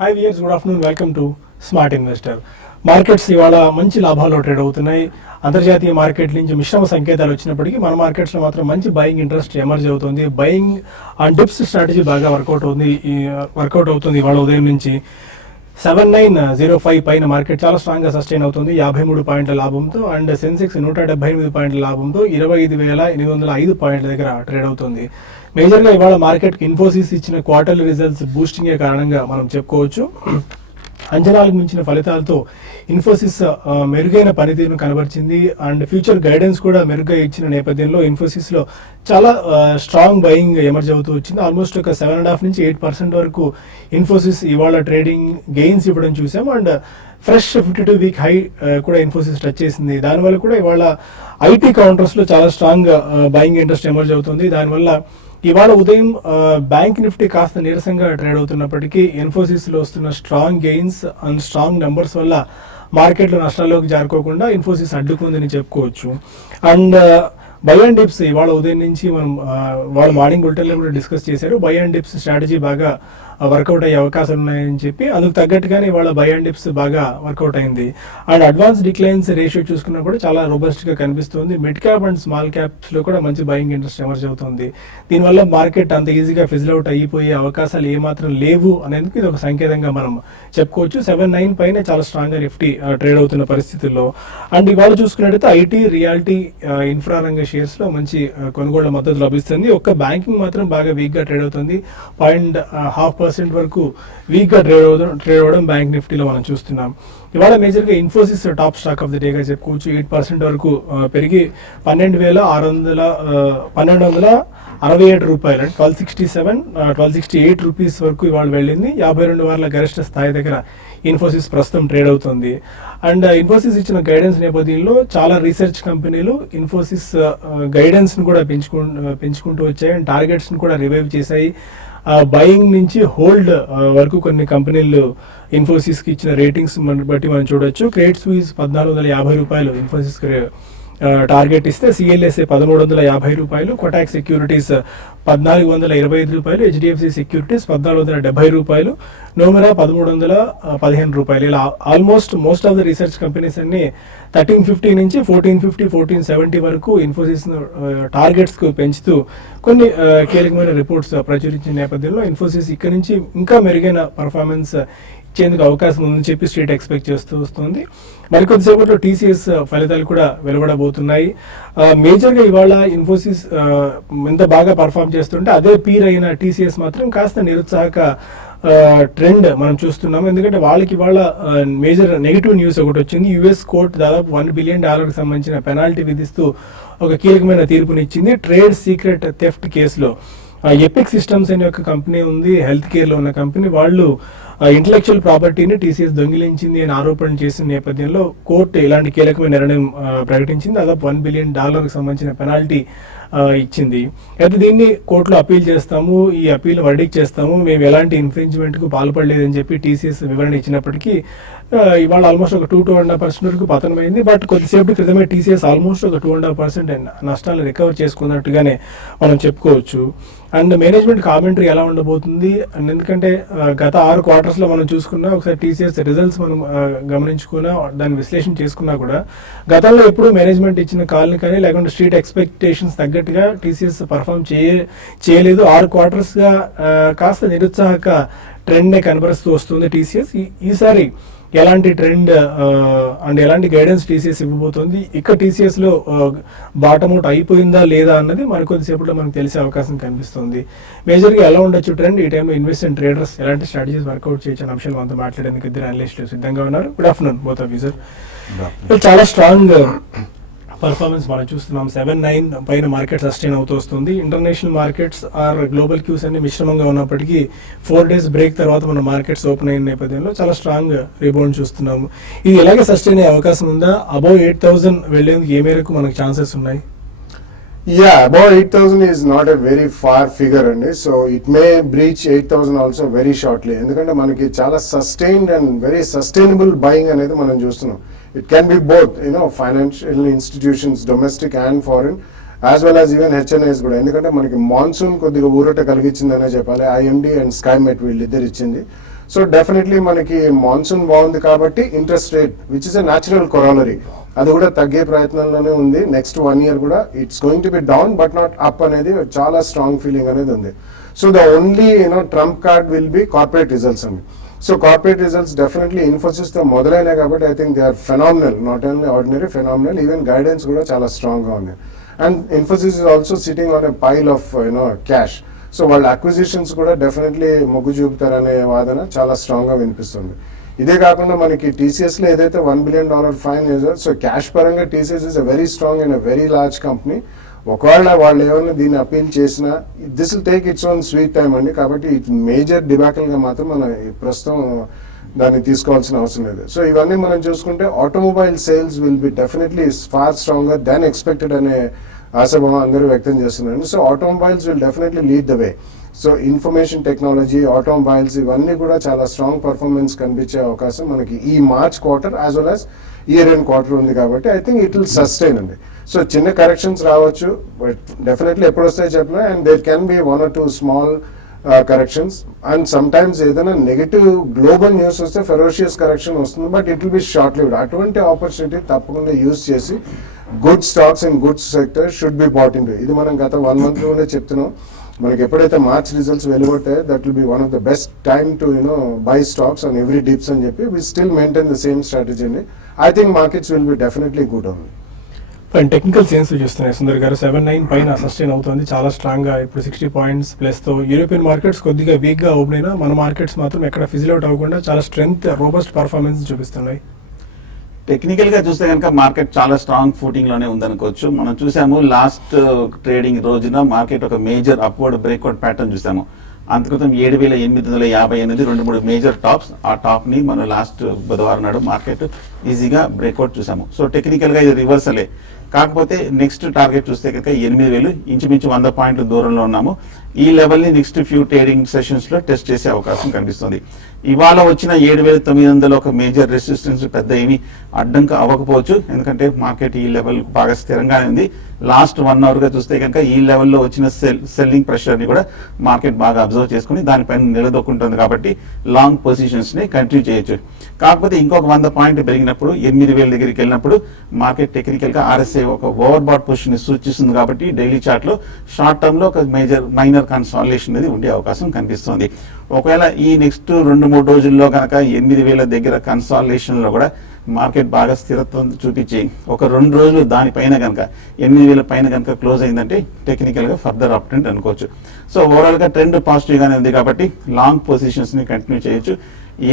High weirs, good afternoon. Welcome to smart investor. Markets ఇవాళ మంచి లాభాల్లో ట్రేడ్ అవుతున్నాయి. అంతర్జాతీయ మార్కెట్ నుంచి మిశ్రమ సంకేతాలు వచ్చినప్పటికీ మన మార్కెట్స్లో మాత్రం మంచి బయింగ్ ఇంట్రెస్ట్ ఎమర్జ్ అవుతుంది. బయింగ్ అండ్ డిప్స్ స్ట్రాటజీ బాగా వర్కౌట్ అవుతుంది. ఇవాళ ఉదయం నుంచి 7905 పైన మార్కెట్ చాలా స్ట్రాంగ్గా సస్టైన్ అవుతుంది. 53 పాయింట్ల లాభంతో అండ్ సెన్సెక్స్ 178 పాయింట్ల లాభంతో 25,805 పాయింట్ల దగ్గర ట్రేడ్ అవుతుంది. మేజర్గా ఇవాళ మార్కెట్కి ఇన్ఫోసిస్ ఇచ్చిన క్వార్టర్లీ రిజల్ట్స్ బూస్టింగే కారణంగా మనం చెప్పుకోవచ్చు. అంచనాలకు మించిన ఫలితాలతో ఇన్ఫోసిస్ మెరుగైన పనితీరును కనబరిచింది అండ్ ఫ్యూచర్ గైడెన్స్ కూడా మెరుగ్గా ఇచ్చిన నేపథ్యంలో ఇన్ఫోసిస్లో చాలా స్ట్రాంగ్ బయింగ్ ఎమర్జ్ అవుతూ వచ్చింది. ఆల్మోస్ట్ ఒక 7.5 నుంచి 8% వరకు ఇన్ఫోసిస్ ఇవాళ ట్రేడింగ్ గెయిన్స్ ఇవ్వడం చూసాం అండ్ ఫ్రెష్ 52 వీక్ హై కూడా ఇన్ఫోసిస్ టచ్ చేసింది. దానివల్ల కూడా ఇవాళ ఐటీ కౌంటర్స్లో చాలా స్ట్రాంగ్ బయింగ్ ఇంట్రెస్ట్ ఎమర్జ్ అవుతుంది. దానివల్ల ఇవాళ ఉదయం బ్యాంక్ నిఫ్టీ కాస్త నీరసంగా ట్రేడ్ అవుతున్నప్పటికీ ఇన్ఫోసిస్లో వస్తున్న strong gains and strong numbers వల్ల మార్కెట్లో నష్టాల్లోకి జారుకోకుండా ఇన్ఫోసిస్ అడ్డుకుందని చెప్పుకోవచ్చు. అండ్ బై అండ్ డిప్స్ ఇవాళ ఉదయం నుంచి మనం వాళ్ళ మార్నింగ్ బులెటిన్లో కూడా డిస్కస్ చేశారు. బై అండ్ డిప్స్ స్ట్రాటజీ బాగా వర్కౌట్ అయ్యే అవకాశాలు ఉన్నాయని చెప్పి అందుకు తగ్గట్టుగానే ఇవాళ బై అండ్ డిప్స్ బాగా వర్కౌట్ అయింది. అండ్ అడ్వాన్స్ డిక్లైన్స్ రేషియో చూసుకున్నా కూడా చాలా రోబస్ట్గా కనిపిస్తుంది. మిడ్ క్యాప్ అండ్ స్మాల్ క్యాప్స్లో కూడా మంచి బయింగ్ ఇంట్రెస్ట్ ఎమర్జ్ అవుతుంది. దీనివల్ల మార్కెట్ అంత ఈజీగా ఫిజిల్ అవుట్ అయిపోయే అవకాశాలు ఏమాత్రం లేవు అనేందుకు ఇది ఒక సంకేతంగా మనం చెప్పుకోవచ్చు. 79 పైన చాలా స్ట్రాంగ్గా నిఫ్టీ ట్రేడ్ అవుతున్న పరిస్థితుల్లో అండ్ ఇవాళ చూసుకున్నట్టయితే ఐటీ, రియాలిటీ, ఇన్ఫ్రా రంగ షేర్స్లో మంచి కొనుగోళ్ల మద్దతు లభిస్తుంది. ఒక్క బ్యాంకింగ్ మాత్రం బాగా వీక్గా ట్రేడ్ అవుతుంది. 0.5% వరకు వీక్గా ట్రేడ్ అవ్వడం బ్యాంక్ నిఫ్టీలో మనం చూస్తున్నాం. ఇవాళ మేజర్గా Infosys top stock of the డేగా చెప్పుకోవచ్చు. 8% వరకు పెరిగి 12,667 రూపాయలు, 1268 రూపీస్ వరకు ఇవాళ వెళ్ళింది. 52 వారాల గరిష్ట స్థాయి దగ్గర ఇన్ఫోసిస్ ప్రస్తుతం ట్రేడ్ అవుతుంది. అండ్ ఇన్ఫోసిస్ ఇచ్చిన గైడెన్స్ నేపథ్యంలో చాలా రీసెర్చ్ కంపెనీలు ఇన్ఫోసిస్ గైడెన్స్ని కూడా పెంచుకుంటూ వచ్చాయి అండ్ టార్గెట్స్ని కూడా రివైవ్ చేశాయి. బయింగ్ నుంచి హోల్డ్ వరకు కొన్ని కంపెనీలు ఇన్ఫోసిస్కి ఇచ్చిన రేటింగ్స్ బట్టి మనం చూడొచ్చు. క్రెడిట్ స్విస్ 1450 రూపాయలు ఇన్ఫోసిస్కి టార్గెట్ ఇస్తే సిఎల్ఎస్ఏ 1350 రూపాయలు, కొటాక్ సెక్యూరిటీస్ 1425 రూపాయలు, హెచ్డిఎఫ్సి సెక్యూరిటీస్ 1470 రూపాయలు, నోమెరా 1315 రూపాయలు. ఇలా most of the research companies అన్ని 1350 నుంచి 1450, 1470 వరకు ఇన్ఫోసిస్ టార్గెట్స్కు పెంచుతూ కొన్ని కీలకమైన రిపోర్ట్స్ ప్రచురించిన నేపథ్యంలో ఇన్ఫోసిస్ ఇక్కడ నుంచి ఇంకా మెరుగైన పర్ఫార్మెన్స్ ఇచ్చేందుకు అవకాశం ఉందని చెప్పి స్ట్రీట్ ఎక్స్పెక్ట్ చేస్తూ వస్తుంది. మరికొద్దిసేపట్లో టీసీఎస్ ఫలితాలు కూడా వెలువడబోతున్నాయి. మేజర్గా ఇవాళ ఇన్ఫోసిస్ ఎంత బాగా పర్ఫామ్ చేస్తుంటే అదే పీర్ అయిన టీసీఎస్ మాత్రం కాస్త నిరుత్సాహక ట్రెండ్ మనం చూస్తున్నాము. ఎందుకంటే వాళ్ళకి ఇవాళ మేజర్ నెగిటివ్ న్యూస్ ఒకటి వచ్చింది. యుఎస్ కోర్టు దాదాపు $1 బిలియన్ సంబంధించిన పెనాల్టీ విధిస్తూ ఒక కీలకమైన తీర్పునిచ్చింది. ట్రేడ్ సీక్రెట్ థెఫ్ట్ కేసులో ఎపిక్ సిస్టమ్స్ అనే ఒక కంపెనీ ఉంది, హెల్త్ కేర్లో ఉన్న కంపెనీ. వాళ్ళు ఇంటలెక్చువల్ ప్రాపర్టీని టీసీఎస్ దొంగిలించింది అని ఆరోపణ చేసిన నేపథ్యంలో కోర్టు ఇలాంటి కీలకమైన నిర్ణయం ప్రకటించింది. దాదాపు $1 బిలియన్ సంబంధించిన పెనాల్టీ ఇచ్చింది. అయితే దీన్ని కోర్టులో అప్పీల్ చేస్తాము, ఈ అప్పీల్ వర్డిక్ట్ చేస్తాము, మేము ఎలాంటి ఇన్ఫ్రించ్మెంట్కు పాల్పడలేదని చెప్పి టీసీఎస్ వివరణ ఇచ్చినప్పటికీ ఇవాళ ఆల్మోస్ట్ ఒక 2-2.5% వరకు పతనమైంది. బట్ కొద్దిసేపటి క్రితమే టీసీఎస్ ఆల్మోస్ట్ ఒక 2.5% నష్టాలు రికవర్ చేసుకున్నట్టుగానే మనం చెప్పుకోవచ్చు. అండ్ మేనేజ్మెంట్ కామెంటరీ ఎలా ఉండబోతుంది అండ్ ఎందుకంటే గత 6 క్వార్టర్స్లో మనం చూసుకున్నా, ఒకసారి టీసీఎస్ రిజల్ట్స్ మనం గమనించుకున్నా, దాన్ని విశ్లేషణ చేసుకున్నా కూడా గతంలో ఎప్పుడూ మేనేజ్మెంట్ ఇచ్చిన కాల్ని కానీ లేకుంటే స్ట్రీట్ ఎక్స్పెక్టేషన్స్ తగ్గట్టుగా టీసీఎస్ పర్ఫామ్ చేయలేదు. 6 క్వార్టర్స్గా కాస్త నిరుత్సాహక ట్రెండ్నే కనబరుస్తూ వస్తుంది టీసీఎస్. ఈసారి ఎలాంటి ట్రెండ్ అండ్ ఎలాంటి గైడెన్స్ టీసీఎస్ ఇవ్వబోతోంది, ఇక్కడ టీసీఎస్లో బాటమ్ అవుట్ అయిపోయిందా లేదా అన్నది మరికొద్దిసేపట్లో మనకు తెలిసే అవకాశం కనిపిస్తుంది. మేజర్గా ఎలా ఉండొచ్చు ట్రెండ్, ఈ టైంలో ఇన్వెస్ట్ ట్రేడర్స్ ఎలాంటి స్ట్రాటజీస్ వర్కౌట్ చేయొచ్చు అంశాలు మనతో మాట్లాడేందుకు ఇద్దరు అనలిస్టులు సిద్ధంగా ఉన్నారు. Good afternoon both of you sir. చాలా స్ట్రాంగ్ పర్ఫార్మెన్స్ మనం చూస్తున్నాం. 79 పైన మార్కెట్ సస్టైన్ అవుతూ వస్తుంది. International markets or global cues అన్ని మిశ్రమంగా ఉన్నప్పటికీ 4 days బ్రేక్ తర్వాత మన మార్కెట్స్ ఓపెన్ అయిన నేపథ్యంలో చాలా స్ట్రాంగ్ రీబౌండ్ చూస్తున్నాము. ఇది ఎలాగే సస్టైన్ అయ్యే అవకాశం ఉందా? అబౌవ్ 8,000 వెళ్లేందుకు ఏ మేరకు మనకు ఛాన్సెస్ ఉన్నాయి? About 8,000 is not a very far figure అండి. So it may breach 8,000 also very shortly. ఎందుకంటే మనకి చాలా sustained and very sustainable buying అనేది మనం చూస్తున్నాం. It can be both, financial institutions, domestic and foreign, as well as even HNIs కూడా. ఎందుకంటే మనకి మాన్సూన్ కొద్దిగా ఊరట కలిగించిందనే చెప్పాలి. IMD అండ్ స్కైమెట్ వీళ్ళిద్దరు ఇచ్చింది. సో డెఫినెట్లీ మనకి మాన్సూన్ బాగుంది కాబట్టి interest rate which is a natural corollary అది కూడా తగ్గే ప్రయత్నంలోనే ఉంది. నెక్స్ట్ 1 year కూడా it's going to be down but not up అనేది చాలా స్ట్రాంగ్ ఫీలింగ్ అనేది ఉంది. So the only trump card will be corporate results అండి. సో కార్పొరేట్ రిజల్ట్స్ డెఫినెట్లీ ఇన్ఫోసిస్ తో మొదలైనాయి కాబట్టి I think they are phenomenal, not only ordinary, phenomenal. Even guidance కూడా చాలా స్ట్రాంగ్ గా ఉంది. And Infosys is also sitting on a pile of cash. So వాళ్ళ అక్విజిషన్స్ కూడా డెఫినెట్లీ మొగ్గు చూపుతారనే వాదన చాలా స్ట్రాంగ్ గా వినిపిస్తుంది. ఇదే కాకుండా మనకి టీసీఎస్ లో ఏదైతే $1 billion ఫైన్ ఏదో, సో క్యాష్ పరంగా TCS is a very strong and a very large company. ఒకవేళ వాళ్ళు ఏమైనా దీన్ని అపీల్ చేసినా this will take its own sweet time అండి. కాబట్టి ఇది మేజర్ డిబాకల్ గా మాత్రం మనం ప్రస్తుతం దాన్ని తీసుకోవాల్సిన అవసరం లేదు. సో ఇవన్నీ మనం చూసుకుంటే automobile sales will be definitely far stronger than expected అనే ఆశాభావం అందరూ వ్యక్తం చేస్తున్నారు. So automobiles will definitely lead the way. So information technology, automobiles ఇవన్నీ కూడా చాలా స్ట్రాంగ్ పర్ఫార్మెన్స్ కనిపించే అవకాశం మనకి ఈ March quarter as well as year end quarter ఉంది కాబట్టి I think it will sustain అండి. సో చిన్న కరెక్షన్స్ రావచ్చు బట్ డెఫినెట్లీ ఎప్పుడు వస్తాయి చెప్పినా, and there can be 1 or 2 small corrections. And sometimes ఏదైనా నెగటివ్ గ్లోబల్ న్యూస్ వస్తే ఫెరోషియస్ కరెక్షన్ వస్తుంది but it will be short lived. అటువంటి ఆపర్చునిటీ తప్పకుండా యూజ్ చేసి good stocks and goods sector should be bought in. ఇది మనం గత 1 month లోనే చెప్తున్నాం. మనకి ఎప్పుడైతే మార్చ్ రిజల్ట్స్ వెలువడతాయో that will be one of the best time to buy stocks on every dips అని చెప్పి we still maintain the same strategy అండి. I think markets will be definitely good only. And technical sense చూస్తున్నాయి సుందర్ గారు, 7-9 పైన sustain అవుతుంది చాలా strong గా. ఇప్పుడు 60 points ప్లస్ తో యూరోపియన్ మార్కెట్స్ కొద్దిగా వీక్ గా ఓపెన్ అయినా మన మార్కెట్స్ మాత్రం ఎక్కడ ఫిజిల్ అవుట్ అవ్వకుండా చాలా స్ట్రెంగ్త్, రోబస్ట్ పర్ఫార్మెన్స్ చూపిస్తున్నాయి. టెక్నికల్ గా చూస్తే కనుక మార్కెట్ చాలా స్ట్రాంగ్ ఫూటింగ్ లోనే ఉందనుకోవచ్చు. మనం చూసాము లాస్ట్ ట్రేడింగ్ రోజున మార్కెట్ ఒక మేజర్ అప్వర్డ్ బ్రేక్అవుట్ ప్యాటర్న్ చూసాము. అంతక్రితం 7,858 2-3 మేజర్ టాప్స్, ఆ టాప్ ని మనం లాస్ట్ బుధవారం నాడు మార్కెట్ ఈజీగా బ్రేక్అవుట్ చూసాము. సో టెక్నికల్ గా ఇది రివర్సలే. కాకపోతే నెక్స్ట్ టార్గెట్ చూస్తే కనుక 8,000, ఇంచుమించు 100 పాయింట్ల దూరంలో ఉన్నాము. ఈ లెవెల్ ని నెక్స్ట్ ఫ్యూ ట్రేడింగ్ సెషన్స్ లో టెస్ట్ చేసే అవకాశం కనిపిస్తుంది. ఇవాళ వచ్చిన 7,900 ఒక మేజర్ రెసిస్టెన్స్ పెద్ద ఏమి అడ్డంక అవ్వకపోవచ్చు, ఎందుకంటే మార్కెట్ ఈ లెవెల్ బాగా స్థిరంగానే ఉంది. లాస్ట్ 1 hour గా చూస్తే కనుక ఈ లెవెల్లో వచ్చిన సెల్లింగ్ ప్రెషర్ ని కూడా మార్కెట్ బాగా అబ్జర్వ్ చేసుకుని దానిపైన నిలదొక్కుంటుంది కాబట్టి లాంగ్ పొజిషన్స్ ని కంటిన్యూ చేయొచ్చు. కాకపోతే ఇంకొక 100 పాయింట్ పెరిగినప్పుడు 8,000 దగ్గరికి వెళ్ళినప్పుడు మార్కెట్ టెక్నికల్ గా RSI ఒక ఓవర్ బాట్ పొజిషన్ ని సూచిస్తుంది కాబట్టి డైలీ చార్ట్ లో షార్ట్ టర్మ్ లో ఒక మైనర్ కన్సాలిడేషన్ అనేది ఉండే అవకాశం కనిపిస్తుంది. ఒకవేళ ఈ నెక్స్ట్ 2-3 రోజుల్లో కనుక 8,000 దగ్గర కన్సాలిడేషన్ లో కూడా మార్కెట్ బాగా స్థిరత్వం చూపించి ఒక 2 రోజులు దానిపైన కనుక 8,000 పైన కనుక క్లోజ్ అయిందంటే టెక్నికల్ గా ఫర్దర్ అప్ ట్రెండ్ అనుకోవచ్చు. సో ఓవరాల్ గా ట్రెండ్ పాజిటివ్ గానే ఉంది కాబట్టి లాంగ్ పొజిషన్స్ ని కంటిన్యూ చేయొచ్చు.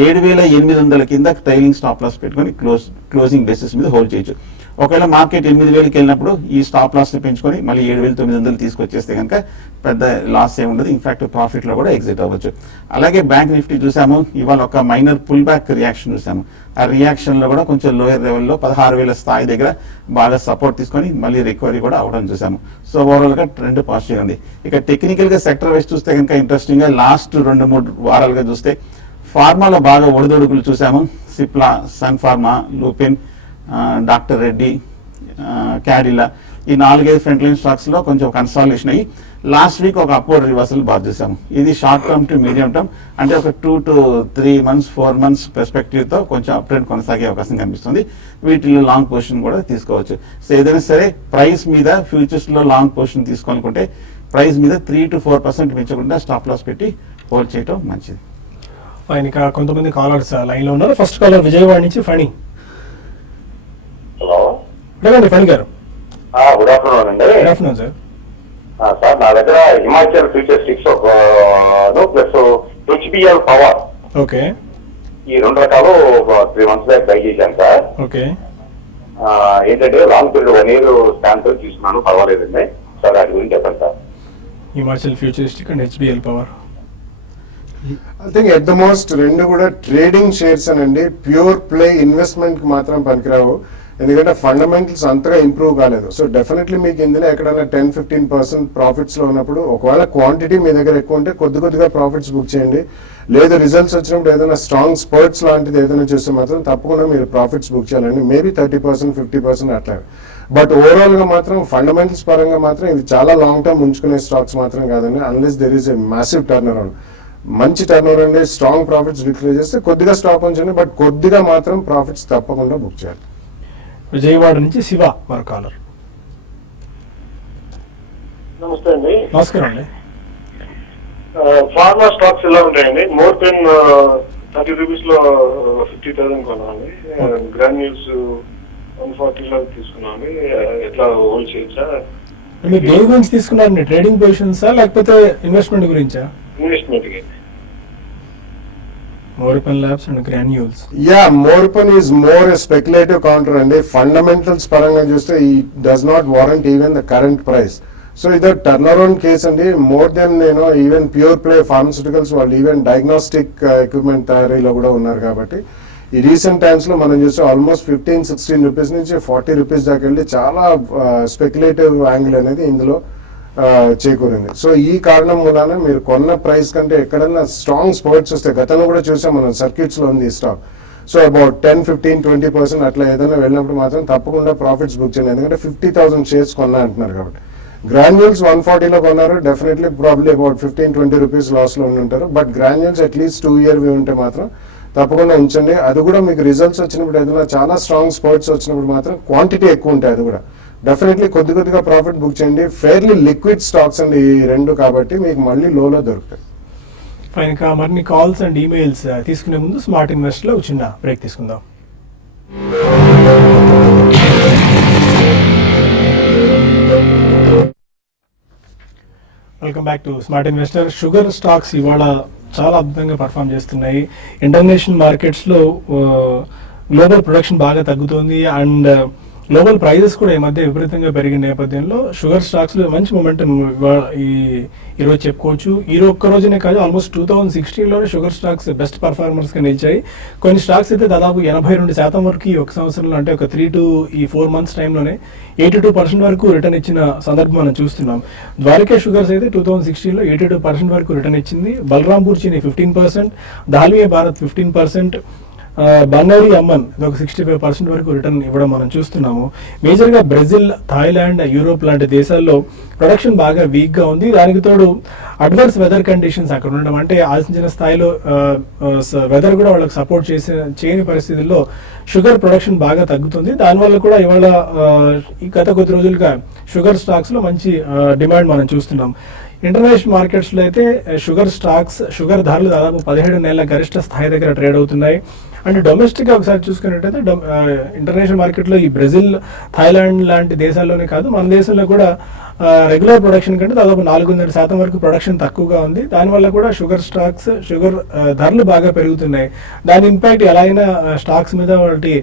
7,800 కింద ట్రైలింగ్ స్టాప్ లాస్ పెట్టుకొని క్లోజింగ్ బేసిస్ మీద హోల్డ్ చేయొచ్చు. ఒకవేళ మార్కెట్ 8,000కి వెళ్ళినప్పుడు ఈ స్టాప్ లాస్ ని పెంచుకొని మళ్ళీ 7,900 తీసుకొచ్చేస్తే కనుక పెద్ద లాస్ ఏమి ఉండదు, ఇన్ఫాక్ట్ ప్రాఫిట్ లో కూడా ఎగ్జిట్ అవ్వచ్చు. అలాగే బ్యాంక్ నిఫ్టీ చూసాము, ఇవాళ ఒక మైనర్ పుల్ బ్యాక్ రియాక్షన్ చూసాము. ఆ రియాక్షన్ లో కూడా కొంచెం లోయర్ లెవెల్లో 16,000 స్థాయి దగ్గర బాగా సపోర్ట్ తీసుకొని మళ్ళీ రికవరీ కూడా అవడం చూసాము. సో ఓవరాల్ గా ట్రెండ్ పాజిటివ్ ఉంది. ఇక టెక్నికల్ గా సెక్టర్ వైస్ చూస్తే కనుక ఇంట్రెస్టింగ్ గా లాస్ట్ 2-3 వారాలుగా చూస్తే ఫార్మాలో బాగా ఒడిదొడుకులు చూసాము. సిప్లా, సన్ ఫార్మా, లూపిన్, డాక్టర్ రెడ్డి, క్యాడిలా, ఈ 4-5 ఫ్రంట్ లైన్ స్టాక్స్ లో కొంచెం కన్సాలిడేషన్ అయ్యి లాస్ట్ వీక్ ఒక అప్వర్డ్ రివర్సల్ బాగా చూసాము. ఇది short term to medium term, అంటే ఒక 2 to 3 months 4 months పెర్స్పెక్టివ్ తో కొంచెం అప్ ట్రెండ్ కొనసాగే అవకాశం కనిపిస్తుంది. వీటిలో లాంగ్ పొజిషన్ కూడా తీసుకోవచ్చు. సో ఏదైనా సరే ప్రైస్ మీద ఫ్యూచర్స్ లో లాంగ్ పొజిషన్ తీసుకోవాలనుకుంటే ప్రైస్ మీద 3 to 4% పెంచకుండా స్టాప్ లాస్ పెట్టి హోల్డ్ చేయడం మంచిది. ఆయన ఇక కొంతమంది కాలర్స్ లైన్ లో ఉన్నారు. ఫస్ట్ కాలర్ విజయవాడ నుంచి ఫణి. హలో, అడగండి ఫణి గారు. గుడ్ ఆఫ్టర్నూన్ అండి. Good afternoon sir. సార్ నా దగ్గర Himachal future 6 plus HBL power, okay, ఈ 2 రకాలు 3 months బ్యాక్ బై చేశాను సార్. ఓకే, ఏంటంటే లాంగ్ పీరియడ్ 1 year స్టాంప్ తో తీసుకున్నాను, పర్వాలేదండి సార్. దాని గురించి చెప్పండి sir. Himachal futuristic and HBL power. I think at the most రెండు కూడా ట్రేడింగ్ షేర్స్ అనండి, ప్యూర్ ప్లే ఇన్వెస్ట్మెంట్ కి మాత్రం పనికిరావు. ఎందుకంటే ఫండమెంటల్స్ అంతగా ఇంప్రూవ్ కాలేదు. సో డెఫినెట్లీ మీకు ఇందులో ఎక్కడైనా 10-15% ప్రాఫిట్స్ లో ఉన్నప్పుడు ఒకవేళ క్వాంటిటీ మీ దగ్గర ఎక్కువ ఉంటే కొద్దిగా ప్రాఫిట్స్ బుక్ చేయండి. లేదు రిజల్ట్స్ వచ్చినప్పుడు ఏదైనా స్ట్రాంగ్ స్పర్ట్స్ లాంటిది ఏదైనా చూస్తే మాత్రం తప్పకుండా మీరు ప్రాఫిట్స్ బుక్ చేయాలండి. మేబీ 30%, 50% అట్లా. బట్ ఓవరాల్ గా మాత్రం ఫండమెంటల్స్ పరంగా మాత్రం ఇవి చాలా లాంగ్ టర్మ్ ఉంచుకునే స్టాక్స్ మాత్రం కాదండి, unless there is a massive turn around. మంచి టర్న్ ఓవర్ అండి, స్ట్రాంగ్ ప్రాఫిట్స్ డిక్లేర్ చేస్తే కొద్దిగా స్టాప్ ఉంచండి, బట్ కొద్దిగా మాత్రం ప్రాఫిట్స్ తప్పకుండా బుక్ చేయాలి. విజయవాడ నుంచి శివ మరో కాలర్. నమస్తే అండి. నమస్కారం అండి. ఫార్మా స్టాక్స్ ఎలా ఉంటాయండి? మోర్ దెన్ 30 రూపీస్ లో 50,000 కొనాలి. గ్రాన్యూల్స్ 140 లో తీసుకున్నాను. ఎట్లా హోల్డ్ చేయొచ్చా? మీరు దేని గురించి తీసుకున్నారండి? ట్రేడింగ్ పొజిషన్సా లేకపోతే ఇన్వెస్ట్మెంట్ గురించా? ఇన్వెస్ట్మెంట్ కి. Morepen labs and Granules. Yeah, Morepen is more a speculative counter అండి. ఫండమెంటల్స్ పరంగా చూస్తే ఈ does not warrant even the current price. So ఇది టర్న్ అరౌండ్ కేస్ అండి. More then even pure play pharmaceuticals వాళ్ళు ఈవెన్ డయాగ్నోస్టిక్ ఎక్విప్మెంట్ తయారీలో కూడా ఉన్నారు. కాబట్టి ఈ రీసెంట్ టైమ్స్ లో మనం చూస్తే ఆల్మోస్ట్ 15-16 రూపీస్ నుంచి 40 రూపీస్ దాకా వెళ్ళి చాలా స్పెక్యులేటివ్ యాంగిల్ అనేది ఇందులో చేకూరింది. సో ఈ కారణం మూలాన మీరు కొన్న ప్రైస్ కంటే ఎక్కడన్నా స్ట్రాంగ్ స్పర్ట్స్ వస్తే, గతంలో కూడా చూసాం మనం సర్క్యూట్స్ లో ఉంది ఈ స్టాక్. సో అబౌట్ 10-15-20% అట్లా ఏదైనా వెళ్ళినప్పుడు మాత్రం తప్పకుండా ప్రాఫిట్స్ బుక్ చేయండి, ఎందుకంటే 50,000 షేర్స్ కొన్నా అంటున్నారు కాబట్టి. గ్రాన్యూల్స్ 140లో కొన్నారు, definitely probably about 15-20 rupees loss లో ఉంటారు. But Granules at least 2 year view ఉంటే మాత్రం తప్పకుండా ఉంచండి. అది కూడా మీకు రిజల్ట్స్ వచ్చినప్పుడు ఏదైనా చాలా స్ట్రాంగ్ స్పర్ట్స్ వచ్చినప్పుడు మాత్రం క్వాంటిటీ ఎక్కువ ఉంటాయి. అది కూడా డెఫినెట్లీ కొద్దిగా ప్రాఫిట్ బుక్ చేయండి. ఫెయిర్లీ లిక్విడ్ స్టాక్స్ అండి ఈ రెండు, కాబట్టి మీకు మళ్ళీ లోలో దొరుకుతాయి. ఫైన్. ఇంకా మరిన్ని కాల్స్ అండ్ ఈమెయిల్స్ తీసుకునే ముందు స్మార్ట్ ఇన్వెస్ట్ లో చిన్న బ్రేక్ తీసుకుందాం. Welcome back to smart investor. Sugar stocks ఇవాళ చాలా అద్భుతంగా పర్ఫామ్ చేస్తున్నాయి. ఇంటర్నేషనల్ మార్కెట్స్లో గ్లోబల్ ప్రొడక్షన్ బాగా తగ్గుతుంది అండ్ గ్లోబల్ ప్రైజెస్ కూడా ఈ మధ్య విపరీతంగా పెరిగిన నేపథ్యంలో షుగర్ స్టాక్స్ లో మంచి మొమెంటం ఈరోజు చెప్పుకోవచ్చు. ఈ ఒక్క రోజునే కాదు, ఆల్మోస్ట్ 2016లోనే షుగర్ స్టాక్స్ బెస్ట్ పర్ఫార్మర్స్ గా నిలిచాయి. కొన్ని స్టాక్స్ అయితే దాదాపు 82% వరకు ఈ ఒక సంవత్సరంలో, అంటే ఒక 3 to 4 months టైంలోనే 82% వరకు రిటర్న్ ఇచ్చిన సందర్భం మనం చూస్తున్నాం. ద్వారకా షుగర్స్ అయితే 2016లో 82% వరకు రిటర్న్ ఇచ్చింది. బలరాంపూర్ చీని 15%, దాల్మియా భారత్ 15%, బంగారీ అమ్మన్ ఒక 65% వరకు రిటర్న్ ఇవ్వడం మనం చూస్తున్నాము. మేజర్గా బ్రెజిల్, థాయిలాండ్, యూరోప్ లాంటి దేశాల్లో ప్రొడక్షన్ బాగా వీక్ గా ఉంది. దానికి తోడు అడ్వర్స్ వెదర్ కండిషన్స్ అక్కడ ఉండడం, అంటే ఆశించిన స్థాయిలో వెదర్ కూడా వాళ్ళకి సపోర్ట్ చేయని పరిస్థితుల్లో షుగర్ ప్రొడక్షన్ బాగా తగ్గుతుంది. దానివల్ల కూడా ఇవాళ ఈ గత కొద్ది రోజులుగా షుగర్ స్టాక్స్ లో మంచి డిమాండ్ మనం చూస్తున్నాం. ఇంటర్నేషనల్ మార్కెట్స్ లో అయితే షుగర్ స్టాక్స్, షుగర్ ధరలు దాదాపు 17 నెలల గరిష్ట స్థాయి దగ్గర ట్రేడ్ అవుతున్నాయి. అండ్ డొమెస్టిక్ గా ఒకసారి చూసుకున్నట్టయితే ఇంటర్నేషనల్ మార్కెట్ లో ఈ బ్రెజిల్, థాయిలాండ్ లాంటి దేశాల్లోనే కాదు, మన దేశంలో కూడా రెగ్యులర్ ప్రొడక్షన్ కంటే దాదాపు 4.5% వరకు ప్రొడక్షన్ తక్కువగా ఉంది. దానివల్ల కూడా షుగర్ స్టాక్స్, షుగర్ ధరలు బాగా పెరుగుతున్నాయి. దాని ఇంపాక్ట్ ఎలా అయినా స్టాక్స్ మీద, వాటి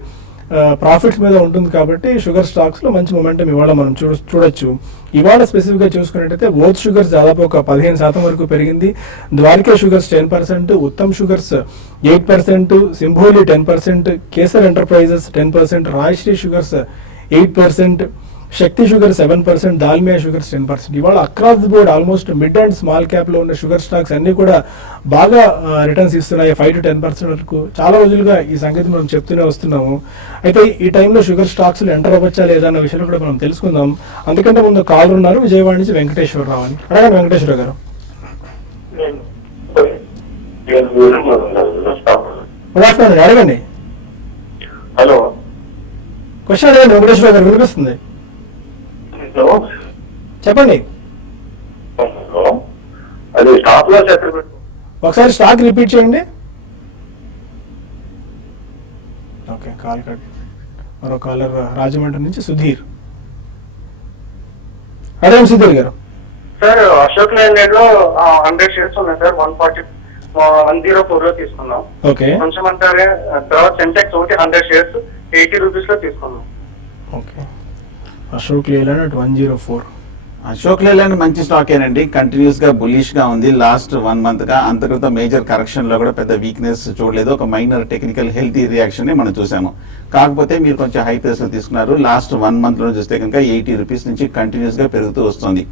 ప్రాఫిట్స్ మీద ఉంటుంది. కాబట్టి షుగర్ స్టాక్స్ లో మంచి మొమెంటం ఇవాళ మనం చూడొచ్చు. ఇవాళ స్పెసిఫిక్ గా చూసుకున్నట్టయితే ఓత్ షుగర్స్ దాదాపు ఒక 15% వరకు పెరిగింది. Dwarka sugars 10%, Uttam sugars 8%, Simbhaoli 10%, Kesar enterprises 10%, Rajshree sugars 8%, Shakti sugar 7%, Dalmia sugars 10%. ఇవాళ across the board almost mid and small cap లో ఉన్న షుగర్ స్టాక్స్ అన్ని కూడా బాగా రిటర్న్స్ ఇస్తున్నాయి, 5 to 10% వరకు. చాలా రోజులుగా ఈ సంగతి మనం చెప్తూనే వస్తున్నాము. అయితే ఈ టైంలో షుగర్ స్టాక్స్ లో ఎంటర్ అవ్వచ్చా లేదా అన్న విషయాలు కూడా మనం తెలుసుకుందాం. అందుకంటే ముందు కాల్ ఉన్నారు విజయవాడ నుంచి వెంకటేశ్వరరావు అని. అడగండి వెంకటేశ్వర గారు. గుడ్ ఆఫ్టర్నూన్, అడగండి. హలో, క్వశ్చన్ అడగండి వెంకటేశ్వర గారు, వినిపిస్తుంది, చెప్పండి. అది స్టాప్ లాస్ ఎక్కడ పెట్టు? ఒకసారి స్టాక్ రిపీట్ చేయండి. Okay, call cut. మరో కాలర్ రాజమండ్రి నుంచి సుధీర్. అడగండి సుధీర్ గారు. సార్, అశోక్ లైలాండ్ లో 100 షేర్స్ ఉన్నాయి సార్. 104 లో తీసుకున్నాం. ఓకే, కొంచెం అంటారే. తర్వాత సెంటెక్స్ ఒకటి 100 షేర్స్ 80 రూపీస్ లో తీసుకున్నాం. Okay, Ashok Leyland at 104. అశోక్ లేలాండ్ మంచి స్టాక్ ఏనండి, కంటిన్యూస్ గా బుల్లిష్ గా ఉంది లాస్ట్ 1 month గా. అంతర్గత మేజర్ కరెక్షన్ లో కూడా పెద్ద వీక్నెస్ చూడలేదు, ఒక మైనర్ టెక్నికల్ హెల్తీ రియాక్షన్ ని మనం చూసాము. కాకపోతే మీరు కొంచెం హై ప్రైస్ లో తీసుకున్నారు. లాస్ట్ 1 month లో చూస్తే కనుక 80 రూపీస్ నుంచి కంటిన్యూస్ గా పెరుగుతూ వస్తుంది.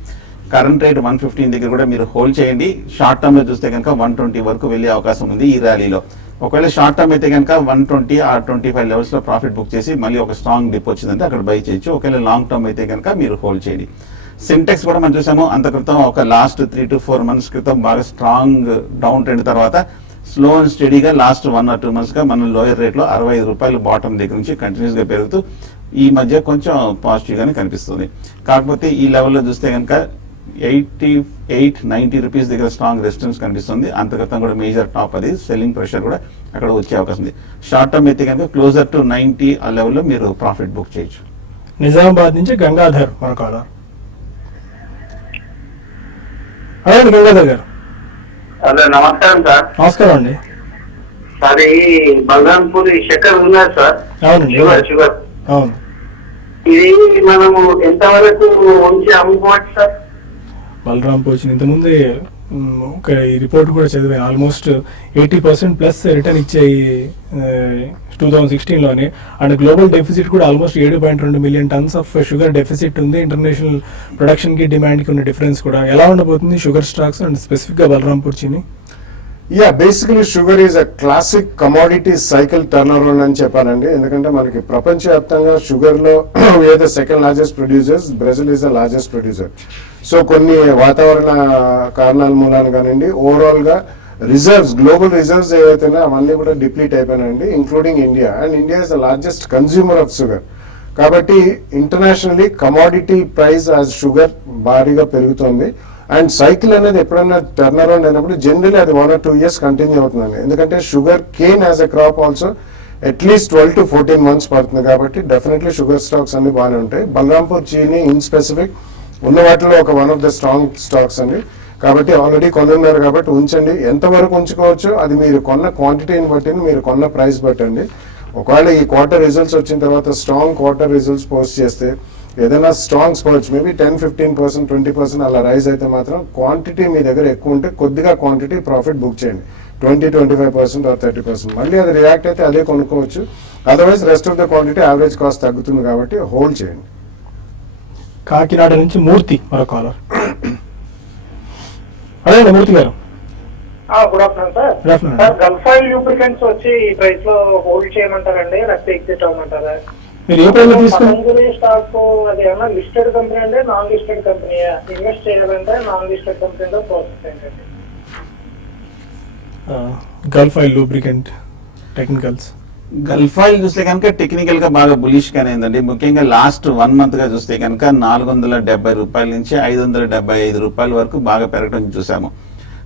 కరెంట్ రేట్ 115 దగ్గర కూడా మీరు హోల్డ్ చేయండి. షార్ట్ టర్మ్ లో చూస్తే కనుక 120 వరకు వెళ్ళే అవకాశం ఉంది ఈ ర్యాలీలో. ఒకవేళ షార్ట్ టర్మ్ అయితే కనుక 120 or 25 లెవెల్స్ లో ప్రాఫిట్ బుక్ చేసి మళ్ళీ ఒక స్ట్రాంగ్ డిప్ వచ్చిందంటే అక్కడ బై చేయొచ్చు. ఒకవేళ లాంగ్ టర్మ్ అయితే కనుక మీరు హోల్డ్ చేయండి. సింటెక్స్ కూడా మనం చూసాము అంత క్రితం ఒక లాస్ట్ 3 to 4 months క్రితం బాగా స్ట్రాంగ్ డౌన్ ట్రెండ్ తర్వాత స్లో అండ్ స్టడీగా లాస్ట్ 1 or 2 months గా మనం లోయర్ రేట్లో 65 రూపాయలు బాటమ్ దగ్గర నుంచి కంటిన్యూస్ గా పెరుగుతూ ఈ మధ్య కొంచెం పాజిటివ్ గానే కనిపిస్తుంది. కాకపోతే ఈ లెవెల్లో చూస్తే కనుక 88-90 రూపీస్ దగ్గర స్ట్రాంగ్ రెసిస్టెన్స్ కనిపిస్తుంది. అంతర్గతం కూడా మేజర్ టాప్ అది సెల్లింగ్ ప్రెషర్ కూడా అక్కడ వచ్చే అవకాశం ఉంది. షార్ట్ టర్మ్ అయితే కనుక క్లోజర్ టు 90 ఆ లెవెల్లో మీరు ప్రాఫిట్ బుక్ చేయొచ్చు. నిజామాబాద్ నుంచి గంగాధర్ మన కాలర్. అదే గంగాధర్ గారు. హలో నమస్కారం సార్. నమస్కారం అండి. సార్ ఈ బలరాంపూర్ చక్కెర ఉన్నది సార్. అవునండి. షుగర్ అవును. ఇది మనము ఎంతవరకు ఉంచి అమ్ముకోవచ్చు సార్? బలరాంపూర్ వచ్చిన ఇంతకుముందే ఒక ఈ రిపోర్ట్ కూడా చదివాను. ఆల్మోస్ట్ 80% ప్లస్ రిటర్న్ ఇచ్చాయి 2016లోనే. అండ్ గ్లోబల్ డెఫిసిట్ కూడా almost 7.2 million tons of sugar deficit ఉంది. ఇంటర్నేషనల్ ప్రొడక్షన్ కి డిమాండ్ కి ఉన్న డిఫరెన్స్ కూడా ఎలా ఉండబోతుంది షుగర్ స్టాక్స్ అండ్ స్పెసిఫిక్ గా Balrampur Chini? Yeah, basically sugar is a classic commodity cycle turn around అని చెప్పానండి. ఎందుకంటే మనకి ప్రపంచవ్యాప్తంగా షుగర్ లో we are the second largest producers, Brazil is the largest producer. So కొన్ని వాతావరణ కారణాల మూలాన కానివ్వండి, ఓవరాల్ గా రిజర్వ్స్, గ్లోబల్ రిజర్వ్స్ ఏవైతే అవన్నీ కూడా డిప్లీట్ అయిపోయినాయండి, including India. And India is the largest consumer of sugar. కాబట్టి internationally commodity price as sugar భారీగా పెరుగుతోంది. అండ్ సైకిల్ అనేది ఎప్పుడైనా టర్న్ అరౌండ్ అయినప్పుడు జనరలీ అది 1 or 2 years కంటిన్యూ అవుతుందండి. ఎందుకంటే sugar cane as a crop also at least 12 to 14 months పడుతుంది. కాబట్టి డెఫినెట్లీ షుగర్ స్టాక్స్ అన్ని బాగానే ఉంటాయి. బలరాంపూర్ చీని ఇన్ స్పెసిఫిక్ ఉన్న వాటిలో ఒక one of the strong stocks అండి. కాబట్టి ఆల్రెడీ కొనున్నారు కాబట్టి ఉంచండి. ఎంతవరకు ఉంచుకోవచ్చు అది మీరు కొన్న క్వాంటిటీని బట్టి, మీరు కొన్న ప్రైస్ బట్టండి. ఒకవేళ ఈ క్వార్టర్ రిజల్ట్స్ వచ్చిన తర్వాత స్ట్రాంగ్ క్వార్టర్ రిజల్ట్స్ పోస్ట్ చేస్తే ఏదైనా స్ట్రాంగ్ స్పర్ట్స్ మేబీ 10-15%, 20% అలా రైజ్ అయితే మాత్రం క్వాంటిటీ మీ దగ్గర ఎక్కువ ఉంటే కొద్దిగా క్వాంటిటీ ప్రాఫిట్ బుక్ చేయండి. 20-25% or 30%. మళ్ళీ అది రియాక్ట్ అయితే అదే కొనుక్కోవచ్చు. Otherwise rest of the quantity average cost తగ్గుతుంది కాబట్టి హోల్డ్ చేయండి. కాకినాడ నుంచి మూర్తి మరో కాలర్. అదే Murthy garu. Good afternoon sir. Good afternoon. Sir Gulf Oil lubricants వచ్చి ఈ ప్రైస్ లో హోల్డ్ చేయమంటారండి, లేకపోతే ఎగ్జిట్ అవ్వమంటారా? మీరు ఏ ప్రైస్ లో తీసుకున్నారు? పతంజలి స్టాక్ అది ఏమన్నా లిస్టెడ్ కంపెనీ అంటే నాన్ లిస్టెడ్ కంపెనీ? ఇన్వెస్ట్ చేయాలంటే నాన్ లిస్టెడ్ కంపెనీలో ప్రాసెస్ ఏంటండి? Gulf oil lubricant technicals. Gulf oil చూస్తే కనుక టెక్నికల్ గా బాగా బులిష్ గానే ఉందండి. ముఖ్యంగా లాస్ట్ 1 month గా చూస్తే కనుక 470 రూపాయల నుంచి 575 రూపాయల వరకు బాగా పెరగడం చూసాము.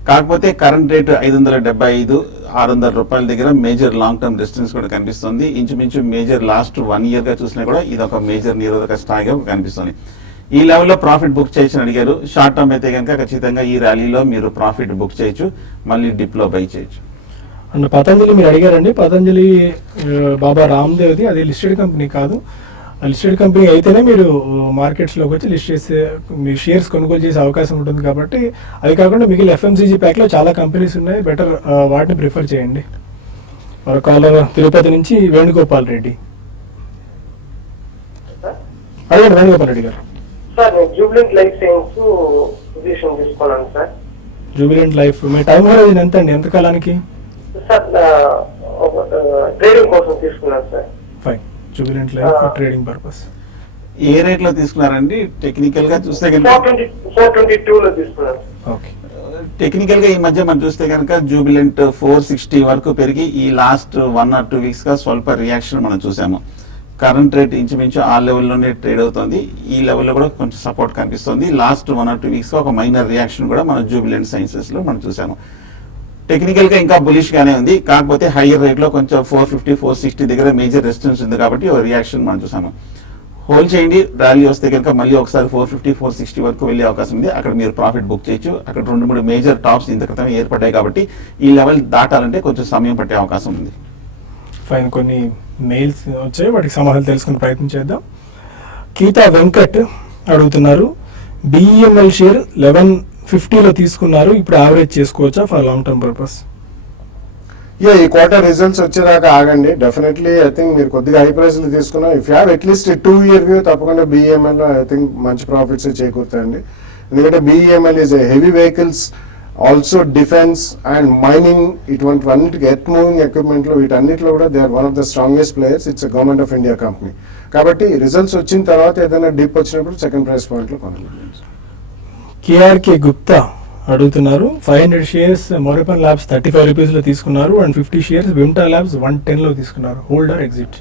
కాకపోతే కరెంట్ రేట్ 575-600 రూపాయల దగ్గర మేజర్ లాంగ్ టర్మ్ డిస్టెన్స్ కూడా కనిపిస్తుంది. ఇంచుమించు మేజర్ లాస్ట్ 1 year గా చూసినా కూడా ఇది ఒక మేజర్ నిరోధక స్థాయిగా కనిపిస్తుంది. ఈ లెవెల్లో ప్రాఫిట్ బుక్ చేయొచ్చు అడిగారు. షార్ట్ టర్మ్ అయితే కనుక ఖచ్చితంగా ఈ ర్యాలీలో మీరు ప్రాఫిట్ బుక్ చేయొచ్చు, మళ్ళీ డిప్ లో బై చేయొచ్చు. అండ్ పతంజలి మీరు అడిగారండి. పతంజలి బాబా రామ్దేవ్ది, అది లిస్టెడ్ కంపెనీ కాదు. లిస్టెడ్ కంపెనీ అయితేనే మీరు మార్కెట్స్లోకి వచ్చి లిస్ట్ చేసే మీ షేర్స్ కొనుగోలు చేసే అవకాశం ఉంటుంది. కాబట్టి అది కాకుండా మిగిలిన FMCG ప్యాక్లో చాలా కంపెనీస్ ఉన్నాయి, బెటర్ వాటిని ప్రిఫర్ చేయండి. మరో కాలర్ తిరుపతి నుంచి వేణుగోపాల్ రెడ్డి. అడగండి వేణుగోపాల్ రెడ్డి గారు. Sir Jubilant life science position తీసుకోవాలండి సార్. జూబిలెంట్ లైఫ్ మీ టైం హోరైజన్ ఎంత అండి? ఎంత కాలానికి? సార్ ట్రేడింగ్ కోసం తీసుకున్నాను sir. Fine. Jubilant life for trading purpose. A rate లో తీసుకున్నారండి? టెక్నికల్ గా చూస్తే కనుక 422 లో తీసుకున్నాను. ఓకే. టెక్నికల్ గా ఈ మధ్య మనం చూస్తే కనుక జూబిలెంట్ 460 వరకు పెరిగి ఈ లాస్ట్ 1 or 2 weeks గా స్వల్ప రియాక్షన్ మనం చూసాము. కరెంట్ రేట్ ఇంచుమించు ఆ లెవెల్లోనే ట్రేడ్ అవుతుంది. ఈ లెవెల్లో కూడా కొంచెం సపోర్ట్ కనిపిస్తుంది. లాస్ట్ 1 or 2 weeks గా ఒక మైనర్ రియాక్షన్ కూడా మనం జూబిలెంట్ సైన్సెస్ లో మనం చూసాము. టెక్నికల్ గా ఇంకా బులిష్ గానే ఉంది. కాకపోతే హైయర్ రేట్ లో కొంచెం 450-460 దగ్గర మేజర్ రెసిస్టెన్స్ ఉంది కాబట్టి ఒక రియాక్షన్ మనం చూసాము. హోల్డ్ చేయండి. ర్యాలీ వస్తే కనుక మళ్ళీ ఒకసారి 450-460 వరకు వెళ్ళే అవకాశం ఉంది. అక్కడ మీరు ప్రాఫిట్ బుక్ చేయొచ్చు. అక్కడ 2-3 మేజర్ టాప్స్ ఇంత క్రితం ఏర్పడ్డాయి కాబట్టి ఈ లెవెల్ దాటాలంటే కొంచెం సమయం పట్టే అవకాశం ఉంది. ఫైన్. కొన్ని మెయిల్స్ వచ్చాయి, వాటికి సమాధానం తెలుసుకునే ప్రయత్నం చేద్దాం. గీతా వెంకట్ అడుగుతున్నారు, BEML షేర్ 1150లో తీసుకున్నారు, ఇప్పుడు యావరేజ్ చేసుకోవచ్చా ఫర్ లాంగ్ టర్మ్ పర్పస్? ఈ క్వార్టర్ రిజల్ట్స్ వచ్చేదాకా ఆగండి. డెఫినెట్లీ ఐ థింక్ మీరు కొద్దిగా హై ప్రైస్ లో తీసుకున్నా, if you have at least 2 year view తప్పకుండా BEML లో ఐ థింక్ మంచి ప్రాఫిట్స్ చేకూరుతాయండి. ఎందుకంటే BEML is heavy vehicles, also defence and mining, ఇటువంటివన్నిటికి ఎర్త్ మూవింగ్ ఎక్విప్మెంట్ లో వీటన్నిటిలో కూడా they are one of the strongest players. It's government of India company. కాబట్టి రిజల్ట్స్ వచ్చిన తర్వాత ఏదైనా డిప్ వచ్చినప్పుడు సెకండ్ ప్రైస్ పాయింట్ లో కొనాలి. కేఆర్కే గుప్తా అడుగుతున్నారు 500 షేర్స్ మొరపన్ ల్యాబ్స్ 35 రూపీస్లో తీసుకున్నారు అండ్ 50 షేర్స్ విమ్టా ల్యాబ్స్ 110లో తీసుకున్నారు. Holder exit.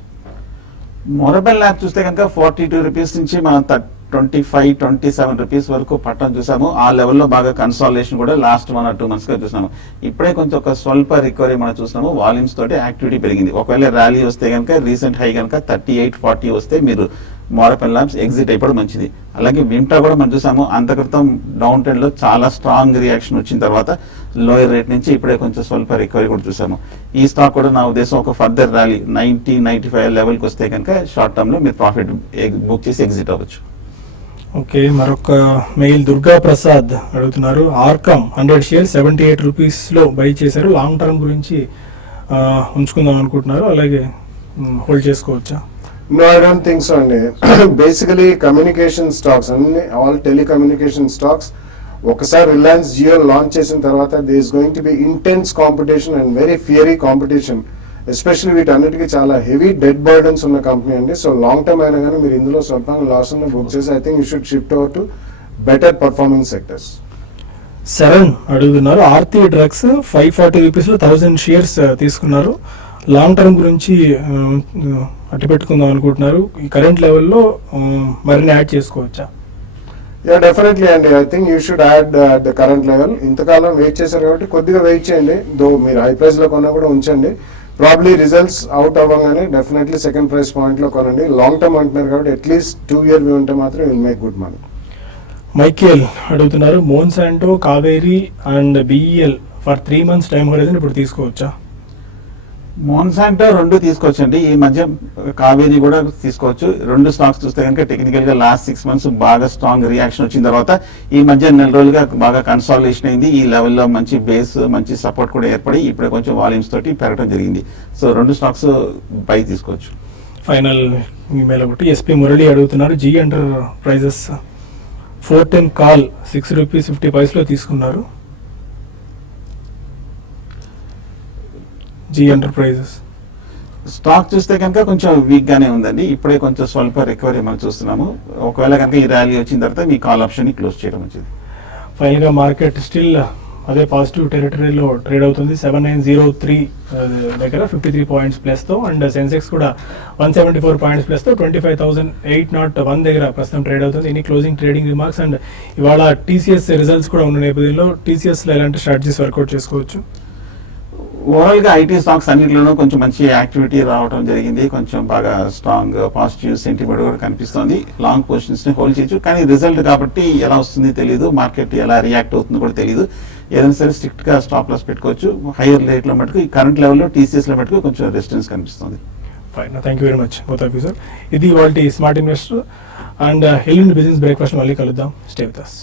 మొరబెల్ ల్యాబ్ చూస్తే కనుక 42 రూపీస్ నుంచి మనం 25-27 రూపీస్ వరకు పట్టడం చూసాము. ఆ లెవెల్లో బాగా కన్సాలిడేషన్ కూడా లాస్ట్ 1 or 2 months గా చూసాము. ఇప్పుడే కొంచెం ఒక స్వల్ప రికవరీ మనం చూస్తున్నాము. వాల్యూమ్స్ తోటి యాక్టివిటీ పెరిగింది. ఒకవేళ ర్యాలీ వస్తే కనుక రీసెంట్ హై కనుక 38-40 వస్తే మీరు మొరబెల్ ల్యాబ్స్ ఎగ్జిట్ అయిపోవడం మంచిది. అలాగే విమ్టా కూడా మనం చూసాము. అంతక్రితం డౌన్ ట్రెండ్ లో చాలా స్ట్రాంగ్ రియాక్షన్ వచ్చిన తర్వాత లోయర్ రేట్ నుంచి ఇప్పుడే కొంచెం స్వల్ప రికవరీ కూడా చూసాము. ఈ స్టాక్ కూడా నా ఉద్దేశం ఒక ఫర్దర్ ర్యాలీ 90-95 లెవెల్కి వస్తే కనుక షార్ట్ టర్మ్ లో మీరు ప్రాఫిట్ బుక్ చేసి ఎగ్జిట్ అవ్వచ్చు. ఓకే, మరొక మెయిల్ దుర్గా ప్రసాద్ అడుగుతున్నారు ఆర్కమ్ 100 షేర్ 78 రూపీస్లో బై చేశారు. లాంగ్ టర్మ్ గురించి ఉంచుకుందాం అనుకుంటున్నారు, అలాగే హోల్డ్ చేసుకోవచ్చా? No, I don't think so అండి. బేసికలీ కమ్యూనికేషన్ స్టాక్స్ అన్ని ఆల్ టెలికమ్యూనికేషన్ స్టాక్స్ ఒకసారి రిలయన్స్ జియో లాంచ్ చేసిన తర్వాత they is going to be intense competition and very fiery competition. Especially వీటన్నిటికీ చాలా హెవీ డెడ్ బర్డన్స్ ఉన్న కంపెనీ అండి. సో లాంగ్ టర్మ్ అయినా కానీ మీరు ఇందులో స్వల్పంగా లాస్ ఉన్న బుక్ చేసి I think you should shift over to better performing sectors. Sharan అడుగుతున్నారు ఆర్తి డ్రగ్స్ 540 రూపీస్లో 1000 షేర్స్ తీసుకున్నారు. లాంగ్ టర్మ్ గురించి అట్టి పెట్టుకుందాం అనుకుంటున్నారు. ఈ కరెంట్ లెవెల్లో మరిన్ని యాడ్ చేసుకోవచ్చా? యా డెఫినెట్లీ అండి. I think you should add the current level. ఇంతకాలం వెయిట్ చేశారు కాబట్టి కొద్దిగా వెయిట్ చేయండి. దో మీరు హై ప్రైస్ లో కొన్నా కూడా ఉంచండి. ప్రాబ్లీ రిజల్ట్స్ అవుట్ అవ్వగానే డెఫినెట్లీ సెకండ్ ప్రైస్ పాయింట్ లో కొనండి. లాంగ్ టర్మ్ అంటున్నారు కాబట్టి అట్లీస్ట్ 2 year వ్యూ ఉంటే మాత్రం will make good money. Michael అడుగుతున్నారు Monsanto, Kaveri and BEL for 3 months time horizon ఇప్పుడు తీసుకోవచ్చా? మోన్సాంటో 2 తీసుకోవచ్చండి. ఈ మధ్య కావేరీ కూడా తీసుకోవచ్చు. 2 స్టాక్స్ చూస్తే కనుక టెక్నికల్ గా లాస్ట్ 6 months బాగా స్ట్రాంగ్ రియాక్షన్ వచ్చిన తర్వాత ఈ మధ్య 4 రోజులుగా బాగా కన్సాలిడేషన్ అయింది. ఈ లెవెల్లో మంచి బేస్ మంచి సపోర్ట్ కూడా ఏర్పడి ఇప్పుడే కొంచెం వాల్యూమ్స్ తోటి పెరగడం జరిగింది. సో 2 స్టాక్స్ పై తీసుకోవచ్చు. ఫైనల్ ఈమెయిల్ ఒకటి ఎస్పీ మురళి అడుగుతున్నారు Zee enterprises 410 call 6 rupees 50 పైస్లో తీసుకున్నారు. జీ ఎంటర్ప్రైజెస్ స్టాక్ చూస్తే కనుక కొంచెం వీక్ గానే ఉందండి. ఇప్పుడే కొంచెం స్వల్ప రికవరీ మనం చూస్తున్నాము. ఒకవేళ కనుక ఈ ర్యాలీ వచ్చిన తర్వాత మీ కాల్ ఆప్షన్ ని క్లోజ్ చేయడం మంచిది. ఫైనల్ గా మార్కెట్ స్టిల్ అదే పాజిటివ్ టెరిటరీలో ట్రేడ్ అవుతుంది. 7903 దగ్గర 53 పాయింట్స్ ప్లస్ తో అండ్ సెన్సెక్స్ కూడా 174 పాయింట్స్ ప్లస్ తో 25,801 దగ్గర ప్రస్తుతం ట్రేడ్ అవుతుంది. ఇన్ని క్లోజింగ్ ట్రేడింగ్ రిమార్క్స్ అండ్ ఇవాళ టీసీఎస్ రిజల్ట్స్ కూడా ఉన్న నేపథ్యంలో టీసీఎస్ లో ఎలాంటి స్ట్రాటజీస్ వర్కౌట్ చేసుకోవచ్చు? ఓవరాల్ గా ఐటీ స్టాక్స్ అన్నింటిలోనూ కొంచెం మంచి యాక్టివిటీ రావడం జరిగింది. కొంచెం బాగా స్ట్రాంగ్ పాజిటివ్ సెంటిమెంట్ కూడా కనిపిస్తుంది. లాంగ్ పొజిషన్స్ ని హోల్డ్ చేయొచ్చు. కానీ రిజల్ట్ కాబట్టి ఎలా వస్తుంది తెలియదు, మార్కెట్ ఎలా రియాక్ట్ అవుతుందో కూడా తెలియదు. ఏదైనా సరే స్ట్రిక్ట్ గా స్టాప్ లాస్ పెట్టుకోవచ్చు. హైయర్ రేట్ లో మటుకు ఈ కరెంట్ లెవెల్లో టీసీఎస్ లో మటుకు కొంచెం రెసిస్టెన్స్ కనిపిస్తుంది. Fine, thank you very much both of you sir. ఇది ఇవాల్టి స్మార్ట్ ఇన్వెస్టర్ అండ్ ఎల్లుండి బిజినెస్ బ్రేక్ఫాస్ట్ మళ్ళీ కలుద్దాం. Stay with us.